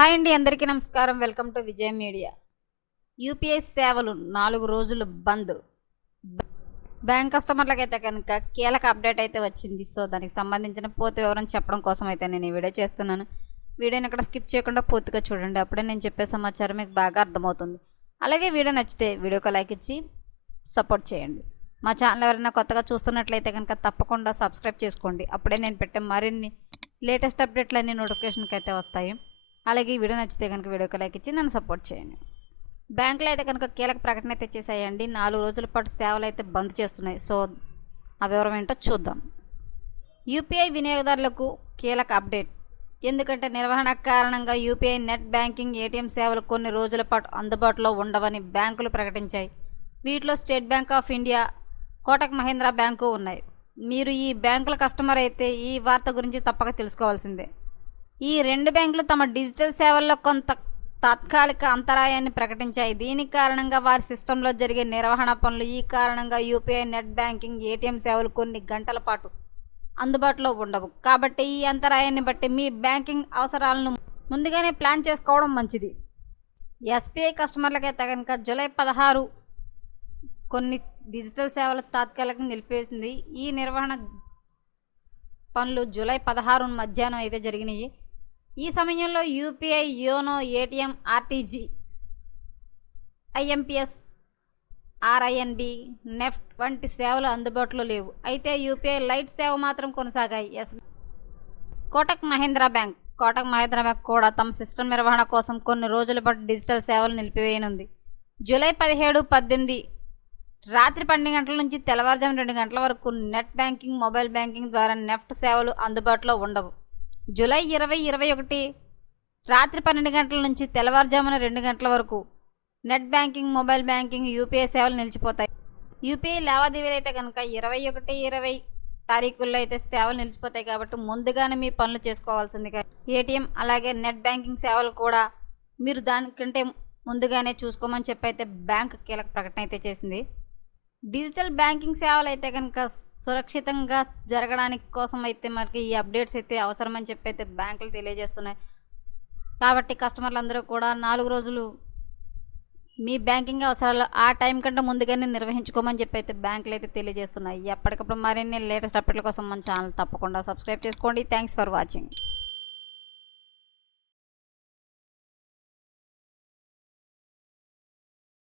Hi అండి అందరికీ నమస్కారం. Welcome to Vijaya media. UPI సేవలు నాలుగు రోజులు బంద్. బ్యాంక్ కస్టమర్లకు అయితే కనుక కీలక అప్డేట్ అయితే వచ్చింది. సో దానికి సంబంధించిన పూర్తి వివరం చెప్పడం కోసం అయితే నేను ఈ వీడియో చేస్తున్నాను. వీడియోని ఇక్కడ స్కిప్ చేయకుండా పూర్తిగా చూడండి. అప్పుడే నేను చెప్పే సమాచారం మీకు బాగా అర్థమవుతుంది. అలాగే వీడియో నచ్చితే వీడియోకి లైక్ ఇచ్చి సపోర్ట్ చేయండి. మా ఛానల్ ఎవరైనా కొత్తగా చూస్తున్నట్లయితే కనుక తప్పకుండా సబ్స్క్రైబ్ చేసుకోండి. అప్పుడే నేను పెట్టే మరిన్ని లేటెస్ట్ అప్డేట్లన్నీ నోటిఫికేషన్కి అయితే వస్తాయి. అలాగే ఈ వీడియో నచ్చితే కనుక వీడియోకి లైక్ ఇచ్చి నన్ను సపోర్ట్ చేయండి. బ్యాంకులు అయితే కనుక కీలక ప్రకటన అయితే చేశాయండి. నాలుగు రోజుల పాటు సేవలు అయితే బంద్ చేస్తున్నాయి. సో ఆ వివరం ఏంటో చూద్దాం. యూపీఐ వినియోగదారులకు కీలక అప్డేట్. ఎందుకంటే నిర్వహణ కారణంగా యూపీఐ నెట్ బ్యాంకింగ్ ఏటీఎం సేవలు కొన్ని రోజుల పాటు అందుబాటులో ఉండవని బ్యాంకులు ప్రకటించాయి. వీటిలో State Bank of India Kotak Mahindra bank ఉన్నాయి. మీరు ఈ బ్యాంకుల కస్టమర్ అయితే ఈ వార్త గురించి తప్పక తెలుసుకోవాల్సిందే. ఈ రెండు బ్యాంకులు తమ డిజిటల్ సేవల్లో కొంత తాత్కాలిక అంతరాయాన్ని ప్రకటించాయి. దీనికి కారణంగా వారి సిస్టంలో జరిగే నిర్వహణ పనులు ఈ కారణంగా యూపీఐ నెట్ బ్యాంకింగ్ ఏటీఎం సేవలు కొన్ని గంటల పాటు అందుబాటులో ఉండవు. కాబట్టి ఈ అంతరాయాన్ని బట్టి మీ బ్యాంకింగ్ అవసరాలను ముందుగానే ప్లాన్ చేసుకోవడం మంచిది. ఎస్బీఐ కస్టమర్లకైతే కనుక జూలై పదహారు కొన్ని డిజిటల్ సేవలు తాత్కాలికంగా నిలిపేసింది ఈ నిర్వహణ పనులు జూలై పదహారు మధ్యాహ్నం అయితే జరిగినాయి. ఈ సమయంలో UPI YONO ATM RTG IMPS RINB NEFT వంటి సేవలు అందుబాటులో లేవు. అయితే యూపీఐ లైట్ సేవ మాత్రం కొనసాగాయి. Yes Kotak Mahindra bank. Kotak Mahindra bank కూడా తమ సిస్టమ్ నిర్వహణ కోసం కొన్ని రోజుల పాటు డిజిటల్ సేవలు నిలిపివేయనుంది. జూలై పదిహేడు పద్దెనిమిది రాత్రి పన్నెండు గంటల నుంచి తెల్లవారుజాము రెండు గంటల వరకు నెట్ బ్యాంకింగ్ మొబైల్ బ్యాంకింగ్ ద్వారా నెఫ్ట్ సేవలు అందుబాటులో ఉండవు. జూలై ఇరవై ఇరవై ఒకటి రాత్రి పన్నెండు గంటల నుంచి తెల్లవారుజామున రెండు గంటల వరకు net banking mobile banking UPI సేవలు నిలిచిపోతాయి. యూపీఐ లావాదేవీలు అయితే కనుక ఇరవై ఒకటి ఇరవై తారీఖుల్లో అయితే సేవలు నిలిచిపోతాయి కాబట్టి ముందుగానే మీ పనులు చేసుకోవాల్సిందిగా ఏటీఎం అలాగే నెట్ బ్యాంకింగ్ సేవలు కూడా మీరు దానికంటే ముందుగానే చూసుకోమని చెప్పి అయితే బ్యాంక్ కీలక ప్రకటన అయితే చేసింది. డిజిటల్ బ్యాంకింగ్ సేవలు అయితే కనుక సురక్షితంగా జరగడానికి కోసం అయితే మనకి ఈ అప్డేట్స్ అయితే అవసరమని చెప్పి అయితే బ్యాంకులు తెలియజేస్తున్నాయి. కాబట్టి కస్టమర్లందరూ కూడా నాలుగు రోజులు మీ బ్యాంకింగ్ అవసరాలు ఆ టైం కంటే ముందుగానే నిర్వహించుకోమని చెప్పి అయితే బ్యాంకులు అయితే తెలియజేస్తున్నాయి. ఎప్పటికప్పుడు మరిన్ని లేటెస్ట్ అప్డేట్ల కోసం మన ఛానల్ తప్పకుండా సబ్స్క్రైబ్ చేసుకోండి. Thanks for watching.